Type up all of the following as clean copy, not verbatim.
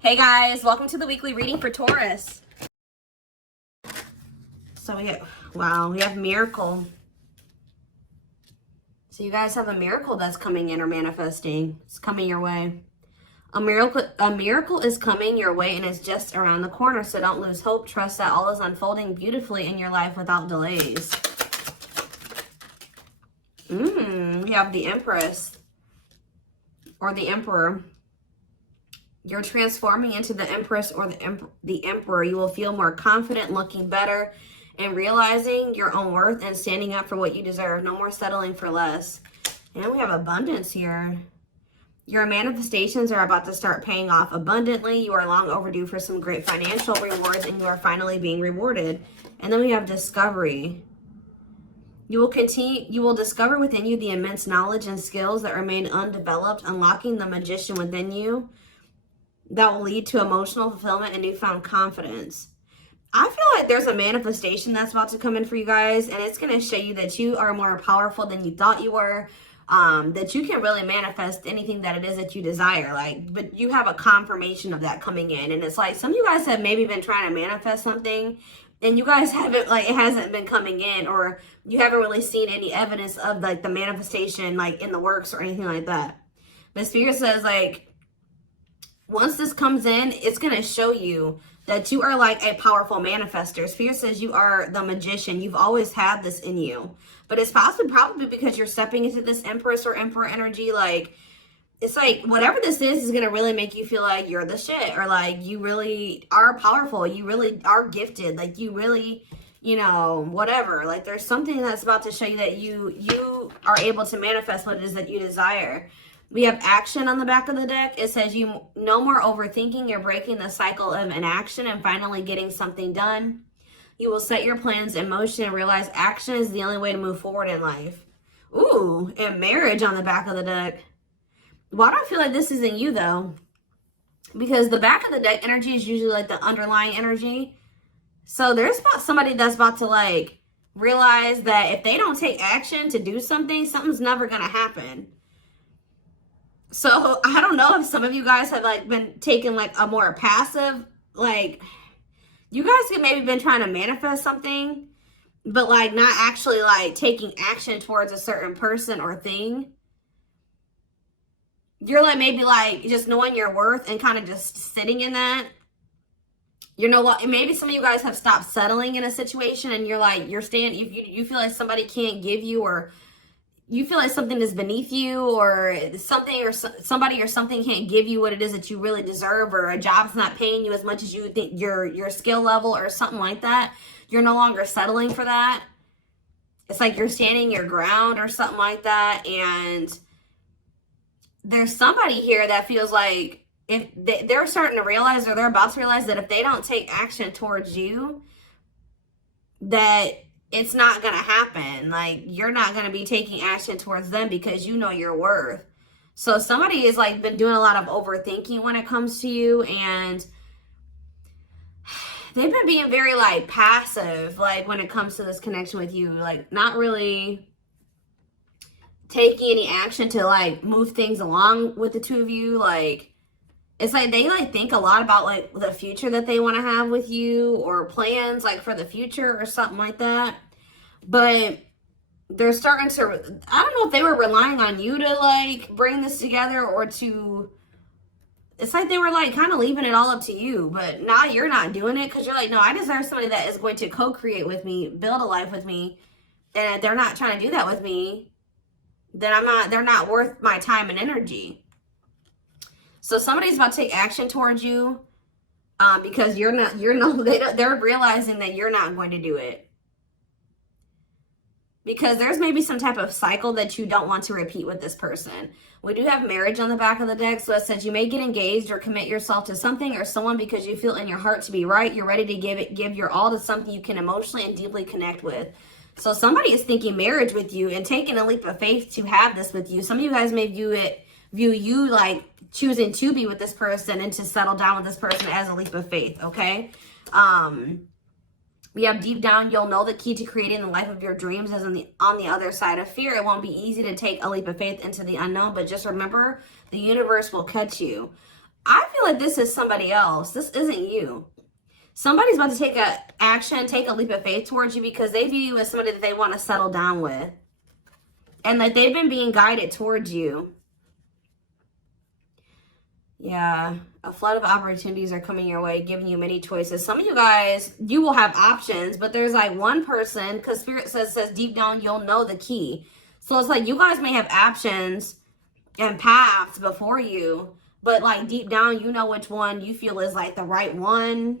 Hey guys, welcome to the weekly reading for Taurus. So we have miracle. So you guys have a miracle that's coming in or manifesting. It's coming your way. A miracle is coming your way and it's just around the corner. So don't lose hope. Trust that all is unfolding beautifully in your life without delays. We have the Empress or the Emperor. You're transforming into the Empress or the Emperor. You will feel more confident, looking better, and realizing your own worth and standing up for what you deserve. No more settling for less. And we have abundance here. Your manifestations are about to start paying off abundantly. You are long overdue for some great financial rewards, and you are finally being rewarded. And then we have discovery. You will discover within you the immense knowledge and skills that remain undeveloped, unlocking the magician within you. That will lead to emotional fulfillment and newfound confidence. I feel like there's a manifestation that's about to come in for you guys, and it's going to show you that you are more powerful than you thought you were, that you can really manifest anything that it is that you desire. But you have a confirmation of that coming in, and it's like some of you guys have maybe been trying to manifest something, and you guys haven't, it hasn't been coming in, or you haven't really seen any evidence of the manifestation in the works or anything like that. But Spirit says once this comes in, it's going to show you that you are a powerful manifester. Spirit says you are the magician. You've always had this in you. But it's probably because you're stepping into this Empress or Emperor energy. It's whatever this is going to really make you feel like you're the shit. Or you really are powerful. You really are gifted. You really, whatever. There's something that's about to show you that you are able to manifest what it is that you desire. We have action on the back of the deck. It says you no more overthinking. You're breaking the cycle of inaction and finally getting something done. You will set your plans in motion and realize action is the only way to move forward in life. Ooh, and marriage on the back of the deck. Why do I feel like this isn't you though? Because the back of the deck energy is usually the underlying energy. So there's somebody that's about to realize that if they don't take action to do something, something's never going to happen. So I don't know if some of you guys have been taking a more passive, you guys have maybe been trying to manifest something, but not actually taking action towards a certain person or thing. You're maybe just knowing your worth and kind of just sitting in that. You know what? Maybe some of you guys have stopped settling in a situation and you're staying, you feel like somebody can't give you, or you feel like something is beneath you, or something or somebody or something can't give you what it is that you really deserve, or a job's not paying you as much as you think your skill level or something like that. You're no longer settling for that. It's you're standing your ground or something like that. And there's somebody here that feels like if they're starting to realize, or they're about to realize, that if they don't take action towards you, that it's not going to happen. You're not going to be taking action towards them because you know your worth. So somebody has been doing a lot of overthinking when it comes to you, and they've been being very passive when it comes to this connection with you, not really taking any action to move things along with the two of you. It's they think a lot about the future that they want to have with you, or plans for the future or something like that. But they're starting to, I don't know if they were relying on you to bring this together, or to, it's they were kind of leaving it all up to you. But now you're not doing it because you're no, I deserve somebody that is going to co-create with me, build a life with me. And if they're not trying to do that with me, then they're not worth my time and energy. So somebody's about to take action towards you because they're realizing that you're not going to do it. Because there's maybe some type of cycle that you don't want to repeat with this person. We do have marriage on the back of the deck. So it says you may get engaged or commit yourself to something or someone because you feel in your heart to be right. You're ready to give your all to something you can emotionally and deeply connect with. So somebody is thinking marriage with you and taking a leap of faith to have this with you. Some of you guys may view you choosing to be with this person and to settle down with this person as a leap of faith, okay? We have deep down, you'll know the key to creating the life of your dreams is on the other side of fear. It won't be easy to take a leap of faith into the unknown, but just remember, the universe will catch you. I feel like this is somebody else. This isn't you. Somebody's about to take a action, take a leap of faith towards you because they view you as somebody that they want to settle down with. And that they've been being guided towards you. Yeah, a flood of opportunities are coming your way, giving you many choices. Some of you guys, you will have options, but there's like one person, because Spirit says deep down, you'll know the key. So it's like you guys may have options and paths before you, but like deep down, you know which one you feel is like the right one.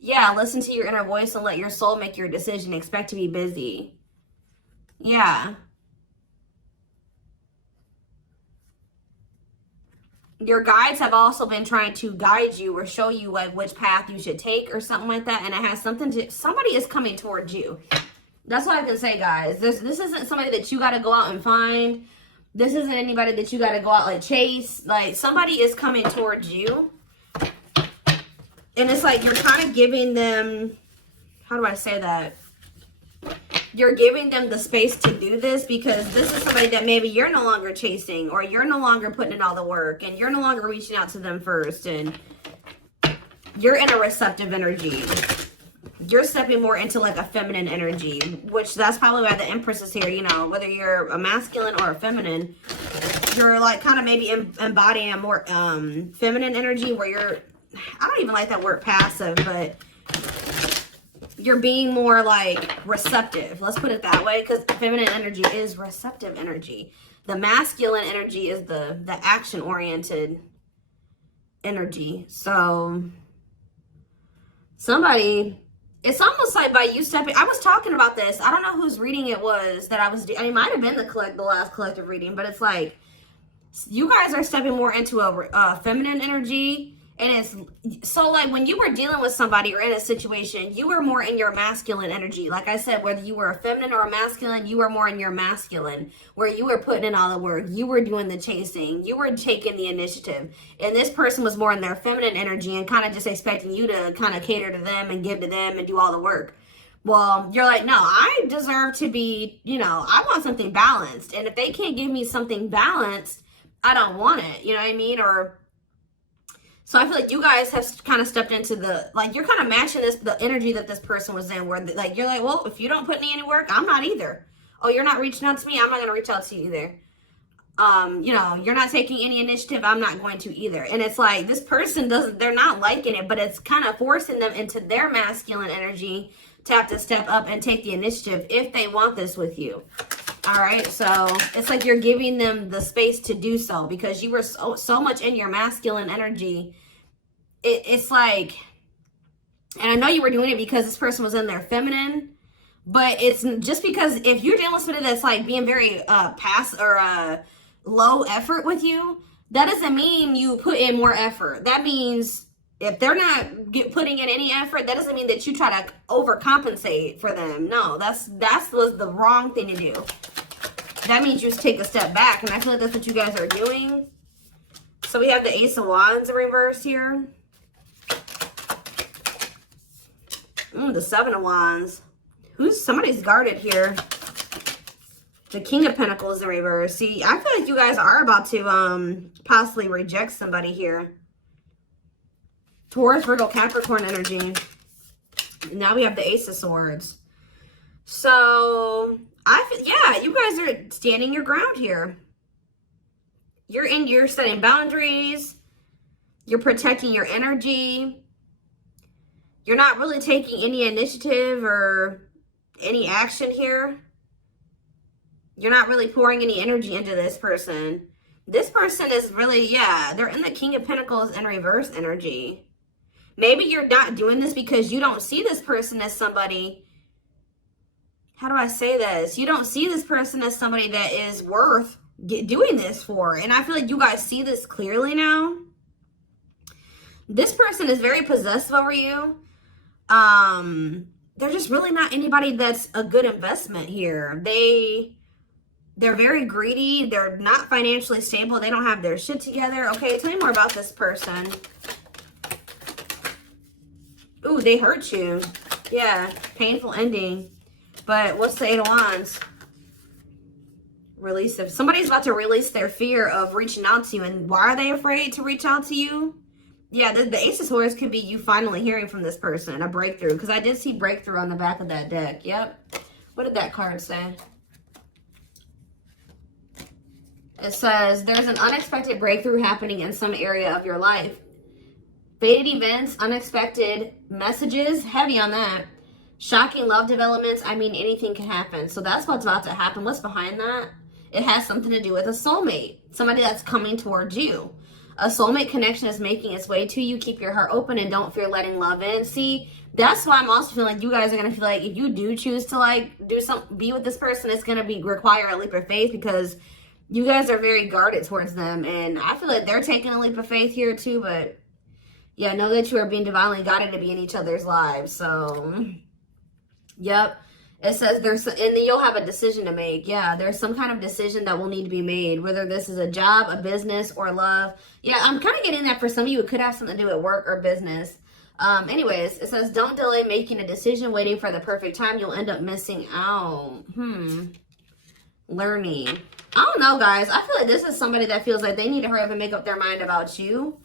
Yeah, listen to your inner voice and let your soul make your decision. Expect to be busy. Yeah. Your guides have also been trying to guide you or show you like which path you should take or something like that. And it has something to, somebody is coming towards you. That's what I can say, guys. This isn't somebody that you got to go out and find. This isn't anybody that you got to go out like chase. Like somebody is coming towards you. And it's like you're kind of giving them, how do I say that? You're giving them the space to do this because this is somebody that maybe you're no longer chasing or you're no longer putting in all the work and you're no longer reaching out to them first and you're in a receptive energy. You're stepping more into like a feminine energy, which that's probably why the Empress is here. You know, whether you're a masculine or a feminine, you're like kind of maybe embodying a more feminine energy where you're, I don't even like that word passive, but you're being more like receptive. Let's put it that way, because feminine energy is receptive energy. The masculine energy is the action-oriented energy. So somebody, it's almost like by you stepping, I was talking about this. I don't know whose reading it was that I was, it might have been the last collective reading, but it's like you guys are stepping more into a feminine energy. And it's so like when you were dealing with somebody or in a situation, you were more in your masculine energy. Like I said, whether you were a feminine or a masculine, you were more in your masculine, where you were putting in all the work. You were doing the chasing. You were taking the initiative. And this person was more in their feminine energy and kind of just expecting you to kind of cater to them and give to them and do all the work. Well, you're like, no, I deserve to be, you know, I want something balanced. And if they can't give me something balanced, I don't want it. You know what I mean? Or so I feel like you guys have kind of stepped into the, like, you're kind of matching the energy that this person was in, where, like, you're like, well, if you don't put in any work, I'm not either. Oh, you're not reaching out to me? I'm not going to reach out to you either. You know, you're not taking any initiative, I'm not going to either. And it's like, this person they're not liking it, but it's kind of forcing them into their masculine energy to have to step up and take the initiative if they want this with you. All right, so it's like you're giving them the space to do so because you were so much in your masculine energy. It's like, and I know you were doing it because this person was in their feminine, but it's just because if you're dealing with somebody that's like being very low effort with you, that doesn't mean you put in more effort. That means if they're not putting in any effort, that doesn't mean that you try to overcompensate for them. No, that was the wrong thing to do. That means you just take a step back, and I feel like that's what you guys are doing. So we have the Ace of Wands in reverse here. The Seven of Wands. Somebody's guarded here. The King of Pentacles in reverse. See, I feel like you guys are about to possibly reject somebody here. Taurus, Virgo, Capricorn energy. Now we have the Ace of Swords. So yeah, you guys are standing your ground here. You're setting boundaries. You're protecting your energy. You're not really taking any initiative or any action here. You're not really pouring any energy into this person. This person is really, yeah, they're in the King of Pentacles in reverse energy. Maybe you're not doing this because you don't see this person as somebody, how do I say this? You don't see this person as somebody that is worth doing this for. And I feel like you guys see this clearly now. This person is very possessive over you. They're just really not anybody that's a good investment here. They're very greedy. They're not financially stable. They don't have their shit together. Okay, tell me more about this person. Ooh, they hurt you. Yeah, painful ending. But what's the Eight of Wands? Release of somebody's about to release their fear of reaching out to you. And why are they afraid to reach out to you? Yeah, the Ace of Swords could be you finally hearing from this person, a breakthrough. Because I did see breakthrough on the back of that deck. Yep. What did that card say? It says, there's an unexpected breakthrough happening in some area of your life. Fated events, unexpected messages, heavy on that. Shocking love developments, I mean, anything can happen. So that's what's about to happen. What's behind that? It has something to do with a soulmate. Somebody that's coming towards you. A soulmate connection is making its way to you. Keep your heart open and don't fear letting love in. See, that's why I'm also feeling like you guys are going to feel like if you do choose to like do something, be with this person, it's going to require a leap of faith because you guys are very guarded towards them. And I feel like they're taking a leap of faith here too. But yeah, know that you are being divinely guided to be in each other's lives. So, yep. It says there's, and then you'll have a decision to make. Yeah, there's some kind of decision that will need to be made, whether this is a job, a business, or love. Yeah, I'm kind of getting that for some of you. It could have something to do with work or business. Anyways, it says don't delay making a decision, waiting for the perfect time. You'll end up missing out. Learning. I don't know, guys. I feel like this is somebody that feels like they need to hurry up and make up their mind about you.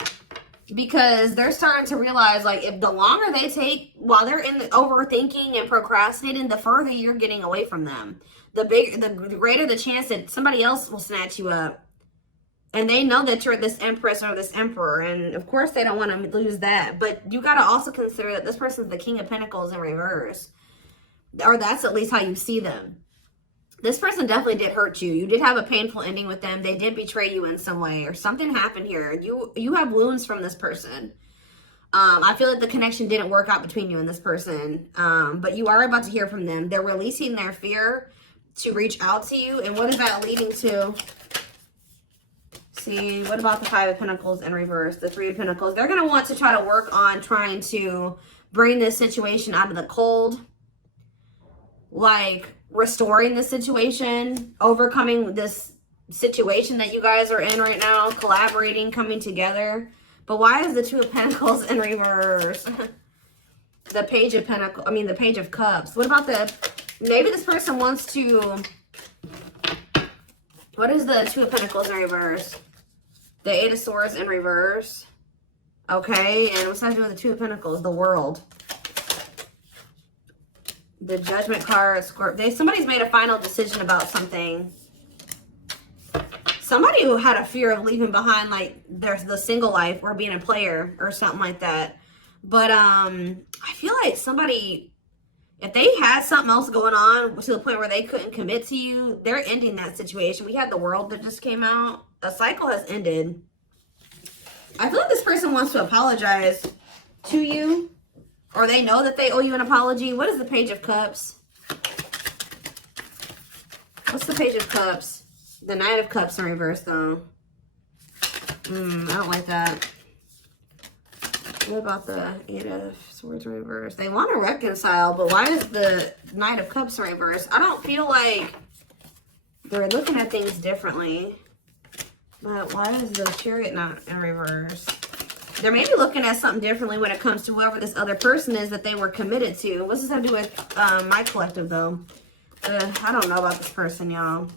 Because they're starting to realize, like, if the longer they take while they're in the overthinking and procrastinating, the further you're getting away from them. The greater the chance that somebody else will snatch you up. And they know that you're this empress or this emperor. And, of course, they don't want to lose that. But you got to also consider that this person's the King of Pentacles in reverse. Or that's at least how you see them. This person definitely did hurt you. You did have a painful ending with them. They did betray you in some way or something happened here. You have wounds from this person. I feel like the connection didn't work out between you and this person. But you are about to hear from them. They're releasing their fear to reach out to you. And what is that leading to? See, what about the Five of Pentacles in reverse? The Three of Pentacles. They're going to want to try to work on trying to bring this situation out of the cold. Like restoring the situation, overcoming this situation that you guys are in right now, collaborating, coming together. But why is the Two of Pentacles in reverse? The Page of Pentacles, I mean the Page of Cups. What about maybe this person wants to, what is the Two of Pentacles in reverse? The Eight of Swords in reverse. Okay, and what's that to do with the Two of Pentacles? The World. The Judgment card, Scorpio. Somebody's made a final decision about something. Somebody who had a fear of leaving behind, like, there's the single life or being a player or something like that. But I feel like somebody, if they had something else going on to the point where they couldn't commit to you, they're ending that situation. We had the World that just came out. A cycle has ended. I feel like this person wants to apologize to you. Or they know that they owe you an apology. What is the Page of Cups? What's the Page of Cups? The Knight of Cups in reverse, though. I don't like that. What about the Eight of Swords in reverse? They want to reconcile, but why is the Knight of Cups in reverse? I don't feel like they're looking at things differently. But why is the Chariot not in reverse? They're maybe looking at something differently when it comes to whoever this other person is that they were committed to. What's this have to do with my collective, though? I don't know about this person, y'all.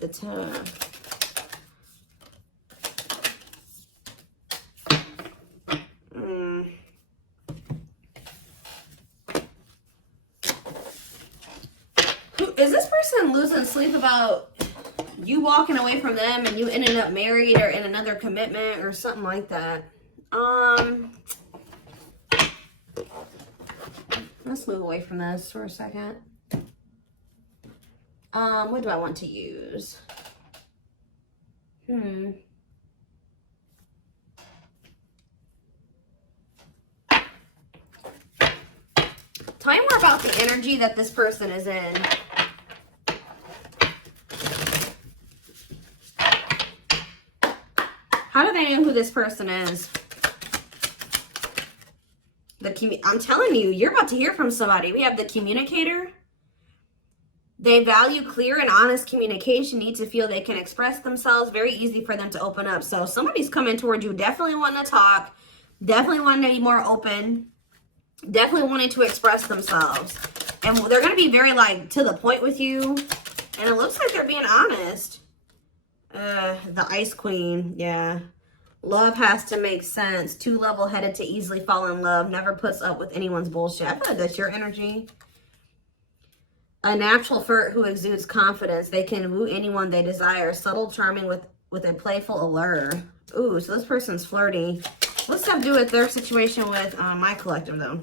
Is this person losing sleep about you walking away from them and you ending up married or in another commitment or something like that? Let's move away from this for a second. What do I want to use? Tell me more about the energy that this person is in. How do they know who this person is? I'm telling you, you're about to hear from somebody. We have the Communicator. They value clear and honest communication, need to feel they can express themselves. Very easy for them to open up. So somebody's coming toward you, definitely wanting to talk, definitely wanting to be more open, definitely wanting to express themselves. And they're going to be very, like, to the point with you. And it looks like they're being honest. The Ice Queen, yeah. Love has to make sense. Too level-headed to easily fall in love. Never puts up with anyone's bullshit. I feel like that's your energy. A natural flirt who exudes confidence. They can woo anyone they desire. Subtle, charming with a playful allure. Ooh, so this person's flirty. What's that do with their situation with my collective, though?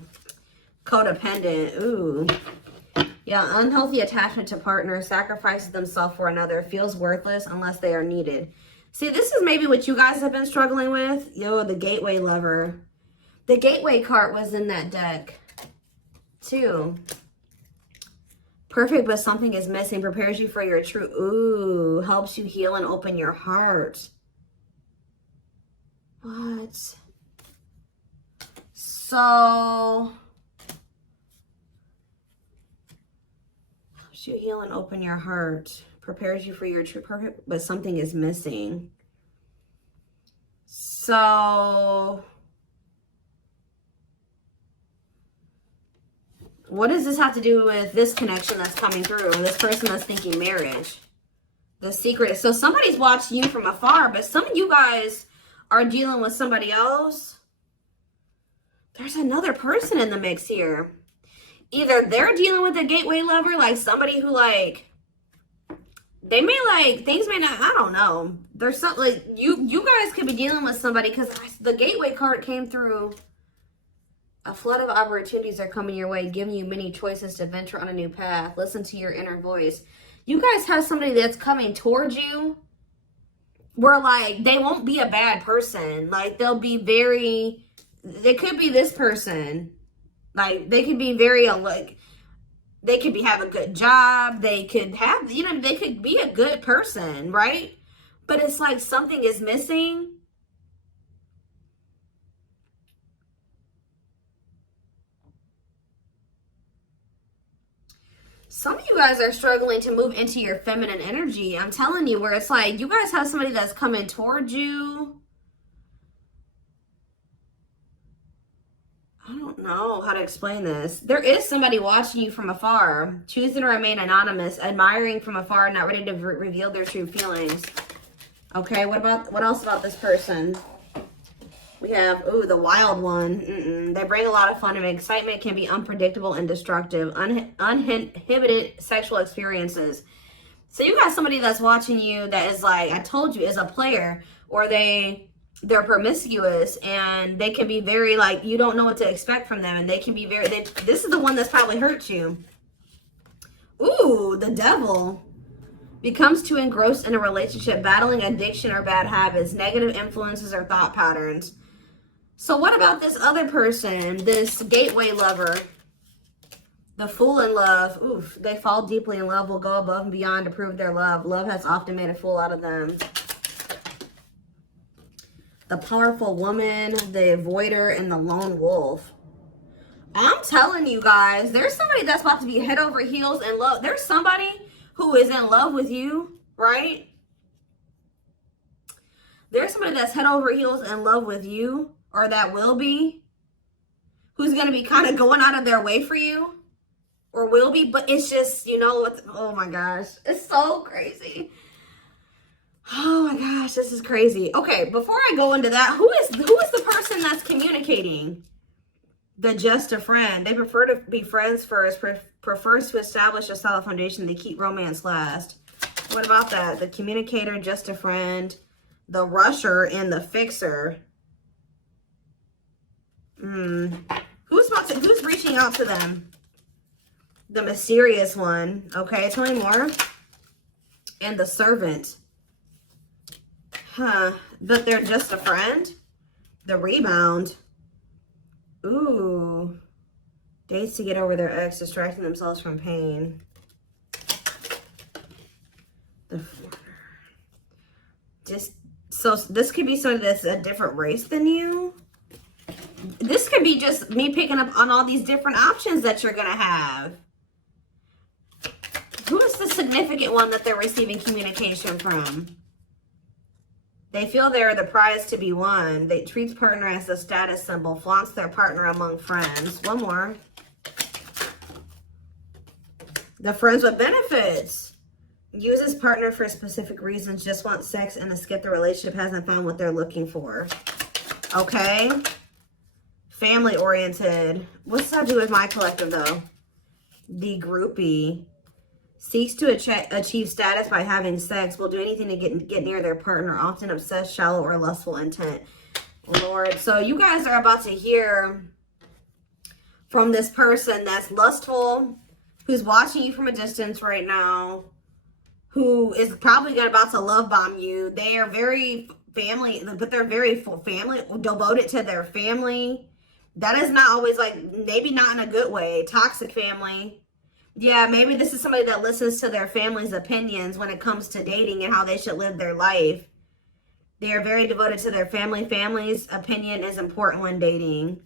Codependent. Ooh. Yeah, unhealthy attachment to partner. Sacrifices themselves for another. Feels worthless unless they are needed. See, this is maybe what you guys have been struggling with. Yo, the gateway lover. The gateway card was in that deck, too. Perfect, but something is missing. Prepares you for your true. Ooh, helps you heal and open your heart. What? So, helps you heal and open your heart. Prepares you for your true. Perfect, but something is missing. So, what does this have to do with this connection that's coming through? This person that's thinking marriage. The secret. So somebody's watching you from afar, but some of you guys are dealing with somebody else. There's another person in the mix here. Either they're dealing with a gateway lover, like somebody who like, they may like, things may not, I don't know. There's something like, you guys could be dealing with somebody because the gateway card came through. A flood of opportunities are coming your way, giving you many choices to venture on a new path. Listen to your inner voice. You guys have somebody that's coming towards you where, like, they won't be a bad person. Like, they'll be very, they could be this person. Like, they could be very, like, they could have a good job. They could have, you know, they could be a good person, right? But it's like something is missing. Some of you guys are struggling to move into your feminine energy. I'm telling you, where it's like you guys have somebody that's coming towards you. I don't know how to explain this. There is somebody watching you from afar, choosing to remain anonymous, admiring from afar, not ready to reveal their true feelings. Okay, what else about this person? We have, ooh, the wild one. They bring a lot of fun and excitement, can be unpredictable and destructive. Uninhibited sexual experiences. So you got somebody that's watching you that is like, I told you, is a player, or they're promiscuous, and they can be very like, you don't know what to expect from them, and they can be very, this is the one that's probably hurt you. Ooh, the devil. Becomes too engrossed in a relationship, battling addiction or bad habits, negative influences or thought patterns. So what about this other person, this gateway lover? The fool in love. Oof, they fall deeply in love, will go above and beyond to prove their love. Love has often made a fool out of them. The powerful woman, the avoider, and the lone wolf. I'm telling you guys, there's somebody that's about to be head over heels in love. There's somebody who is in love with you, right? There's somebody that's head over heels in love with you, or that will be, who's going to be kind of going out of their way for you, or will be, but it's just, you know, oh my gosh, it's so crazy. Oh my gosh, this is crazy. Okay, before I go into that, who is the person that's communicating? The just a friend. They prefer to be friends first, prefers to establish a solid foundation. They keep romance last. What about that? The communicator, just a friend, the rusher, and the fixer. Who's reaching out to them? The mysterious one. Okay, tell me more. And the servant. Huh. But they're just a friend. The rebound. Ooh. Dates to get over their ex, distracting themselves from pain. The foreigner. So this could be somebody that's a different race than you. This could be just me picking up on all these different options that you're going to have. Who is the significant one that they're receiving communication from? They feel they're the prize to be won. They treat partner as a status symbol, flaunts their partner among friends. One more. The friends with benefits. Uses partner for specific reasons, just wants sex and to skip the relationship, hasn't found what they're looking for. Okay. Family oriented. What's that do with my collective though? The groupie. Seeks to achieve status by having sex. Will do anything to get near their partner. Often obsessed, shallow, or lustful intent. Lord. So you guys are about to hear from this person that's lustful, who's watching you from a distance right now, who is probably about to love bomb you. They are very family, but they're very family, devoted to their family. That is not always like, maybe not in a good way. Toxic family. Yeah, maybe this is somebody that listens to their family's opinions when it comes to dating and how they should live their life. They are very devoted to their family. Family's opinion is important when dating.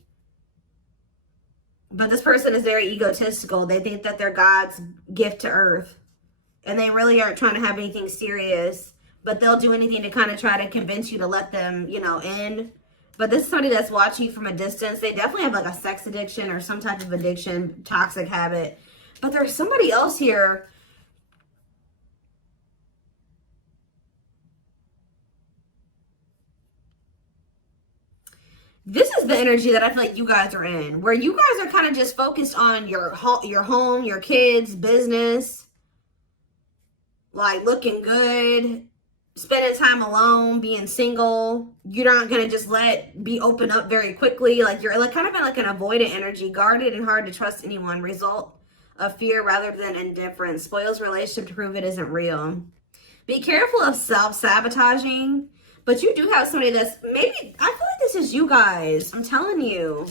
But this person is very egotistical. They think that they're God's gift to earth. And they really aren't trying to have anything serious. But they'll do anything to kind of try to convince you to let them, you know, in. But this is somebody that's watching you from a distance. They definitely have like a sex addiction or some type of addiction, toxic habit. But there's somebody else here. This is the energy that I feel like you guys are in, where you guys are kind of just focused on your home, your kids, business, like looking good, spending time alone, being single. You're not going to just be open up very quickly. Like you're like kind of in like an avoidant energy, guarded and hard to trust anyone. Result of fear rather than indifference. Spoils relationship to prove it isn't real. Be careful of self-sabotaging. But you do have somebody that's maybe, I feel like this is you guys. I'm telling you.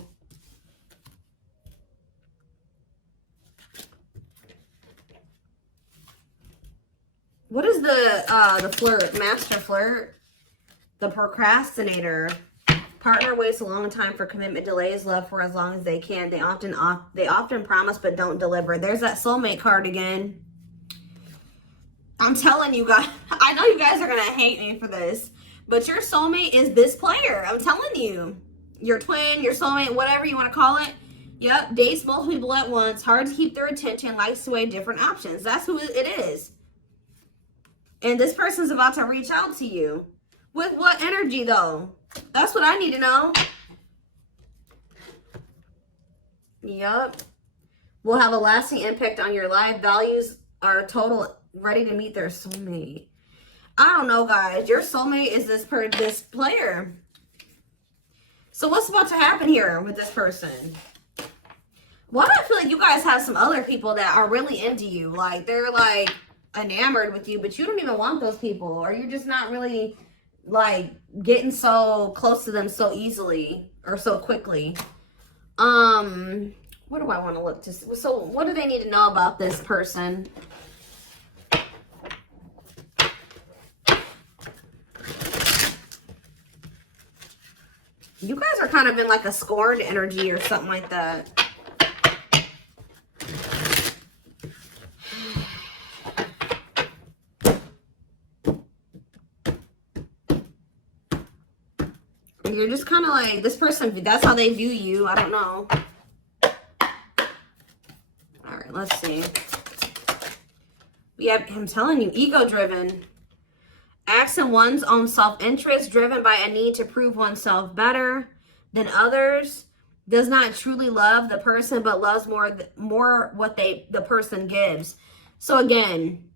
What is the flirt? Master flirt? The procrastinator. Partner waits a long time for commitment, delays love for as long as they can. They often promise but don't deliver. There's that soulmate card again. I'm telling you guys, I know you guys are going to hate me for this. But your soulmate is this player. I'm telling you. Your twin, your soulmate, whatever you want to call it. Yep. Dates multiple people at once. Hard to keep their attention. Likes to weigh different options. That's who it is. And this person's about to reach out to you. With what energy, though? That's what I need to know. Yep. Will have a lasting impact on your life. Values are total, ready to meet their soulmate. I don't know, guys. Your soulmate is this player. So what's about to happen here with this person? Why do I feel like you guys have some other people that are really into you? Like, they're, like, enamored with you, but you don't even want those people. Or you're just not really, like, getting so close to them so easily or so quickly. What do I want to look to see? So what do they need to know about this person? You guys are kind of in like a scorned energy or something like that. You're just kind of like, this person, that's how they view you. I don't know. All right, let's see. We have, I'm telling you, ego-driven. Acts in one's own self-interest, driven by a need to prove oneself better than others, does not truly love the person, but loves more what the person gives. So again,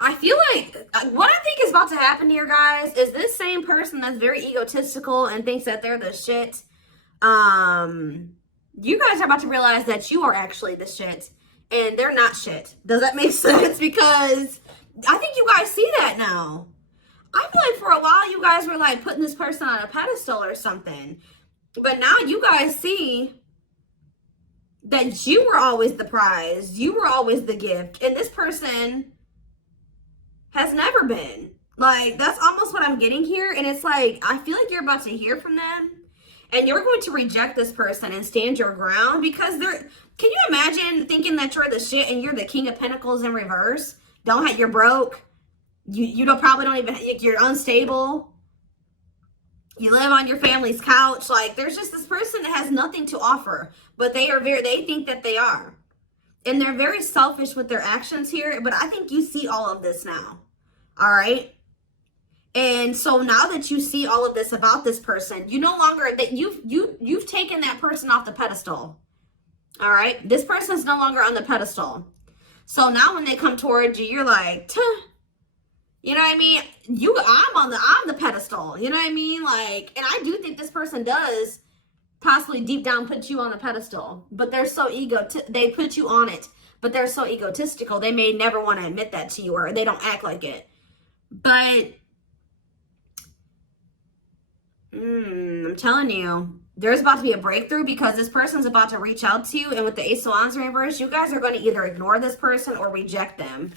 I feel like what I think is about to happen here, guys, is this same person that's very egotistical and thinks that they're the shit. You guys are about to realize that you are actually the shit, and they're not shit. Does that make sense? Because I think you guys see that now. I feel like for a while you guys were like putting this person on a pedestal or something. But now you guys see that you were always the prize. You were always the gift. And this person has never been. Like, that's almost what I'm getting here. And it's like, I feel like you're about to hear from them. And you're going to reject this person and stand your ground. Because they're, can you imagine thinking that you're the shit and you're the King of Pentacles in reverse? You're broke. You probably don't even, you're unstable. You live on your family's couch. Like, there's just this person that has nothing to offer, but they think that they are. And they're very selfish with their actions here, but I think you see all of this now. All right? And so now that you see all of this about this person, you no longer, that you've taken that person off the pedestal. All right? This person's no longer on the pedestal. So now when they come towards you, you're like, tuh. You know what I mean? I'm the pedestal. You know what I mean? Like, and I do think this person does possibly deep down put you on the pedestal, but they're so they put you on it, but they're so egotistical. They may never want to admit that to you, or they don't act like it. But I'm telling you, there's about to be a breakthrough, because this person's about to reach out to you. And with the Ace of Wands in reverse, you guys are going to either ignore this person or reject them,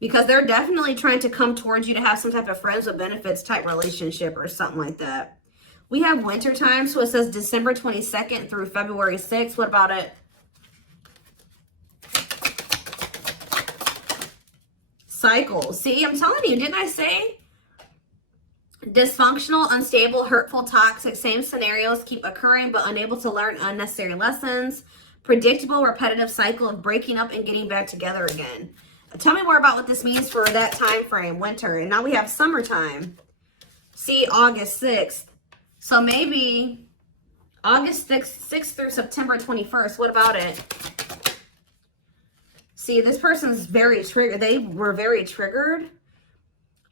because they're definitely trying to come towards you to have some type of friends with benefits type relationship or something like that. We have winter time, so it says December 22nd through February 6th. What about it? Cycles. See, I'm telling you, didn't I say? Dysfunctional, unstable, hurtful, toxic, same scenarios keep occurring but unable to learn unnecessary lessons. Predictable, repetitive cycle of breaking up and getting back together again. Tell me more about what this means for that time frame, winter. And now we have summertime. See, August 6th. So maybe August 6th through September 21st. What about it? See, this person's very triggered. They were very triggered.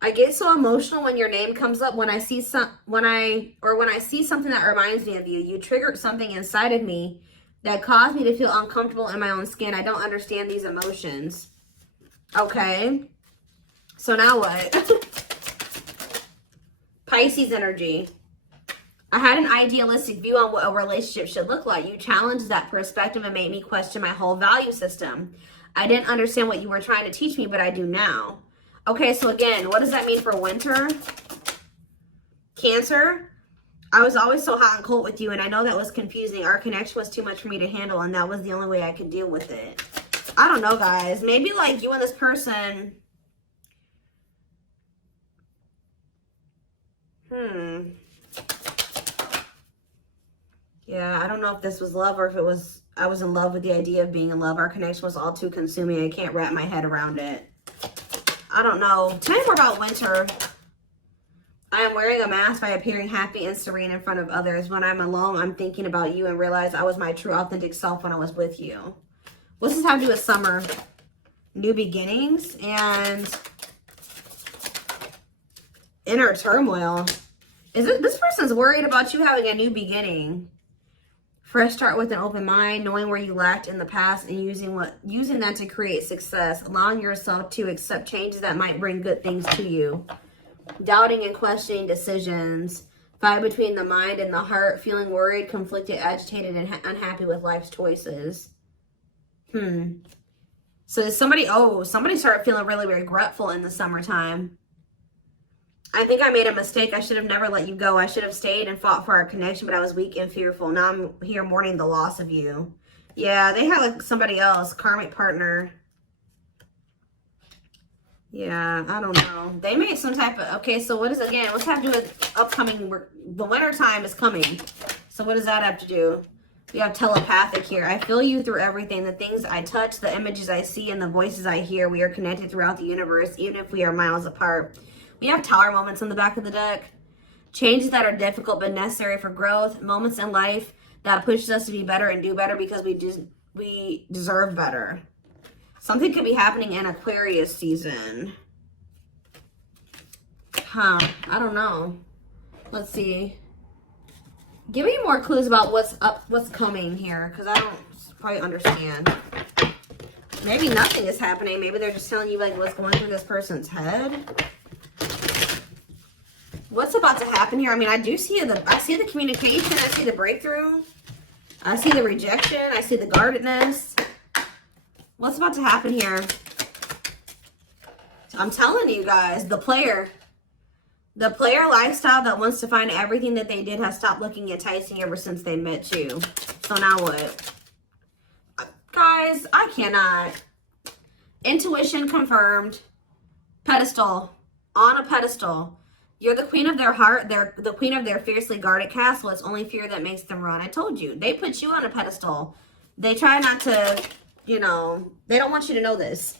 I get so emotional when your name comes up. When I see something that reminds me of you. You triggered something inside of me that caused me to feel uncomfortable in my own skin. I don't understand these emotions. Okay. So now what? Pisces energy. I had an idealistic view on what a relationship should look like. You challenged that perspective and made me question my whole value system. I didn't understand what you were trying to teach me, but I do now. Okay, so again, what does that mean for winter? Cancer. I was always so hot and cold with you, and I know that was confusing. Our connection was too much for me to handle, and that was the only way I could deal with it. I don't know, guys. Maybe like you and this person. Yeah, I don't know if this was love or if it was, I was in love with the idea of being in love. Our connection was all too consuming. I can't wrap my head around it. I don't know. Tell me more about winter. I am wearing a mask by appearing happy and serene in front of others. When I'm alone, I'm thinking about you and realize I was my true authentic self when I was with you. What's this have to do with summer? New beginnings and inner turmoil. Is it this person's worried about you having a new beginning? Fresh start with an open mind, knowing where you lacked in the past and using that to create success, allowing yourself to accept changes that might bring good things to you. Doubting and questioning decisions, fight between the mind and the heart, feeling worried, conflicted, agitated, and unhappy with life's choices. So somebody started feeling really regretful in the summertime. I think I made a mistake. I should have never let you go. I should have stayed and fought for our connection, but I was weak and fearful. Now I'm here mourning the loss of you. Yeah, they had like somebody else, karmic partner. Yeah, I don't know. They made some type of, okay, so what is, again, what's that have to do with upcoming, the winter time is coming. So what does that have to do? We have telepathic here. I feel you through everything. The things I touch, the images I see, and the voices I hear. We are connected throughout the universe, even if we are miles apart. We have tower moments on the back of the deck. Changes that are difficult but necessary for growth. Moments in life that pushes us to be better and do better because we deserve better. Something could be happening in Aquarius season. I don't know. Let's see. Give me more clues about what's coming here, because I don't quite understand. Maybe nothing is happening. Maybe they're just telling you like what's going through this person's head. What's about to happen here? I mean, I see the communication. I see the breakthrough. I see the rejection. I see the guardedness. What's about to happen here? I'm telling you guys, the player lifestyle that wants to find everything that they did has stopped looking enticing ever since they met you. So now what? Guys, I cannot. Intuition confirmed. Pedestal. On a pedestal. You're the queen of their heart. They're the queen of their fiercely guarded castle. It's only fear that makes them run. I told you. They put you on a pedestal. They try not to, you know, they don't want you to know this.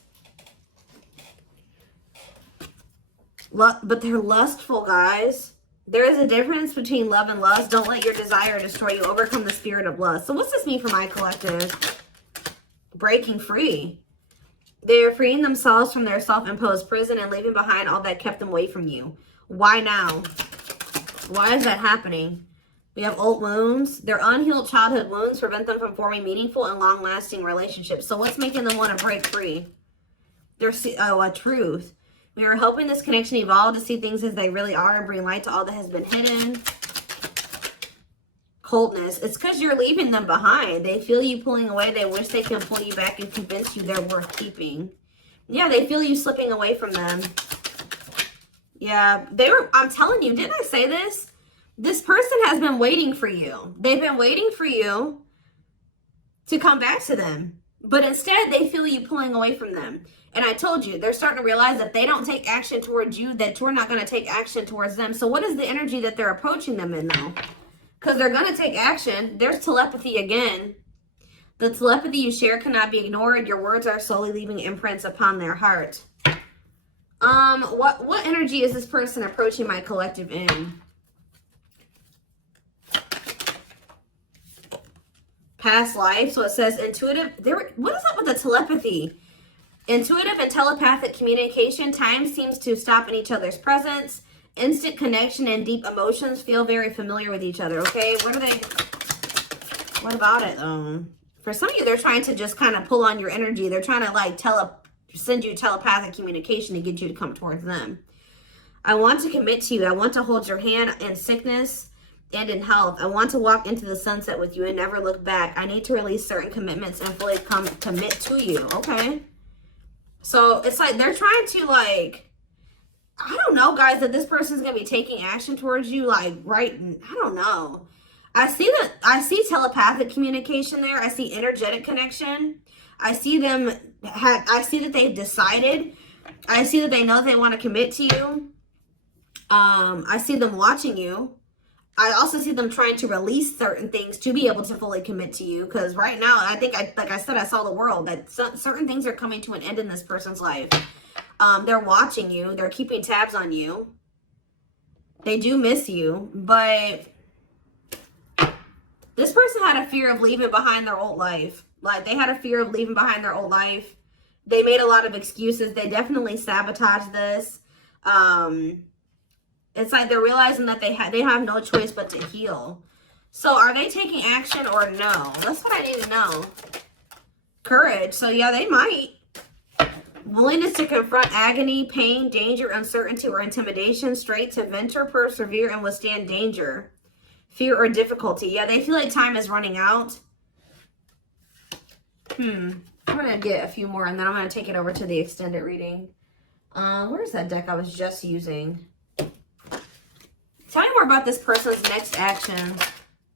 But they're lustful, guys. There is a difference between love and lust. Don't let your desire destroy you. Overcome the spirit of lust. So what's this mean for my collective? Breaking free. They are freeing themselves from their self-imposed prison and leaving behind all that kept them away from you. Why now? Why is that happening? We have old wounds. Their unhealed childhood wounds prevent them from forming meaningful and long-lasting relationships. So what's making them want to break free? There's a truth. We are helping this connection evolve to see things as they really are and bring light to all that has been hidden. Coldness. It's because you're leaving them behind. They feel you pulling away. They wish they can pull you back and convince you they're worth keeping. Yeah, they feel you slipping away from them. Yeah, I'm telling you, didn't I say this? This person has been waiting for you. They've been waiting for you to come back to them. But instead, they feel you pulling away from them. And I told you, they're starting to realize that they don't take action towards you, that you're not going to take action towards them. So what is the energy that they're approaching them in, though? Because they're going to take action. There's telepathy again. The telepathy you share cannot be ignored. Your words are slowly leaving imprints upon their heart. What energy is this person approaching my collective in? Past life. So it says intuitive. What is up with the telepathy? Intuitive and telepathic communication. Time seems to stop in each other's presence. Instant connection and deep emotions. Feel very familiar with each other. Okay, what about it? For some of you, they're trying to just kind of pull on your energy. They're trying to like send you telepathic communication to get you to come towards them. I want to commit to you. I want to hold your hand in sickness and in health. I want to walk into the sunset with you and never look back. I need to release certain commitments and fully commit to you. Okay. So it's like they're trying to like, I don't know, guys, that this person's going to be taking action towards you. Like, right. I don't know. I see telepathic communication there. I see energetic connection. I see that they've decided. I see that they know they want to commit to you. I see them watching you. I also see them trying to release certain things to be able to fully commit to you. Because right now, I think, like I said, I saw the world. That certain things are coming to an end in this person's life. They're watching you. They're keeping tabs on you. They do miss you. But this person had a fear of leaving behind their old life. Like, they had a fear of leaving behind their old life. They made a lot of excuses. They definitely sabotaged this. It's like they're realizing that they have no choice but to heal. So are they taking action or no? That's what I need to know. Courage. So yeah, they might. Willingness to confront agony, pain, danger, uncertainty, or intimidation. Straight to venture, persevere, and withstand danger. Fear or difficulty. Yeah, they feel like time is running out. I'm going to get a few more and then I'm going to take it over to the extended reading. Where's that deck I was just using? Tell me more about this person's next action.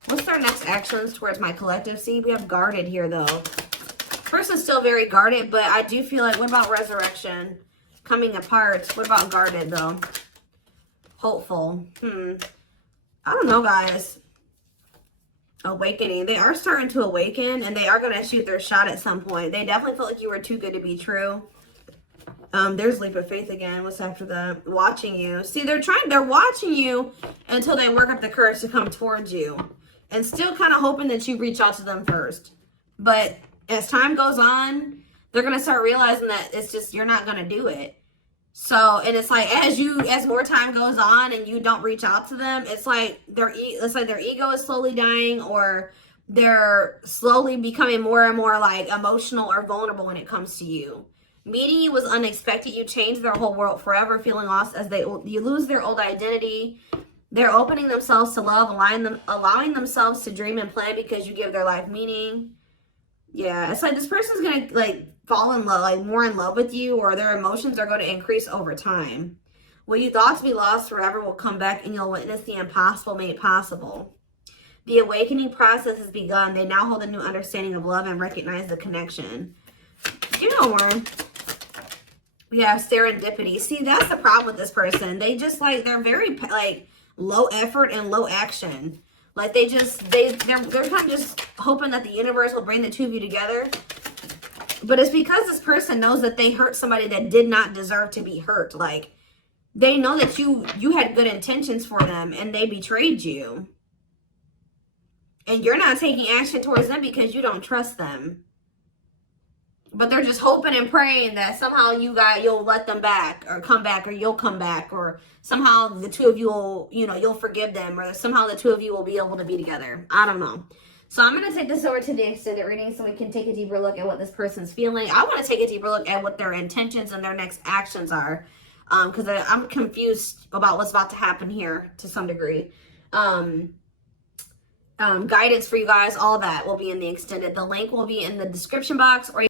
What's their next actions towards my collective? See, we have guarded here, though. Person's still very guarded, but I do feel like, what about resurrection? Coming apart. What about guarded, though? Hopeful. I don't know, guys. Awakening. They are starting to awaken, and they are going to shoot their shot at some point. They definitely felt like you were too good to be true. There's leap of faith again. What's after that? Watching you. See, they're watching you until they work up the courage to come towards you. And still kind of hoping that you reach out to them first. But as time goes on, they're going to start realizing that it's just, you're not going to do it. So, and it's like, as more time goes on and you don't reach out to them, it's like their ego is slowly dying, or they're slowly becoming more and more like emotional or vulnerable when it comes to you. Meeting you was unexpected. You changed their whole world forever, feeling lost as you lose their old identity. They're opening themselves to love, allowing themselves to dream and plan because you give their life meaning. Yeah, it's like this person's going to like fall in love, like more in love with you, or their emotions are going to increase over time. What you thought to be lost forever will come back and you'll witness the impossible made possible. The awakening process has begun. They now hold a new understanding of love and recognize the connection. You know more. We have serendipity. See, that's the problem with this person. They just like, they're very like low effort and low action. Like they're kind of just hoping that the universe will bring the two of you together. But it's because this person knows that they hurt somebody that did not deserve to be hurt. Like, they know that you had good intentions for them and they betrayed you. And you're not taking action towards them because you don't trust them. But they're just hoping and praying that somehow you'll let them back or come back, or you'll come back, or somehow the two of you will, you'll forgive them, or somehow the two of you will be able to be together. I don't know. So I'm going to take this over to the extended reading so we can take a deeper look at what this person's feeling. I want to take a deeper look at what their intentions and their next actions are, because I'm confused about what's about to happen here to some degree. Guidance for you guys, all that will be in the extended. The link will be in the description box, or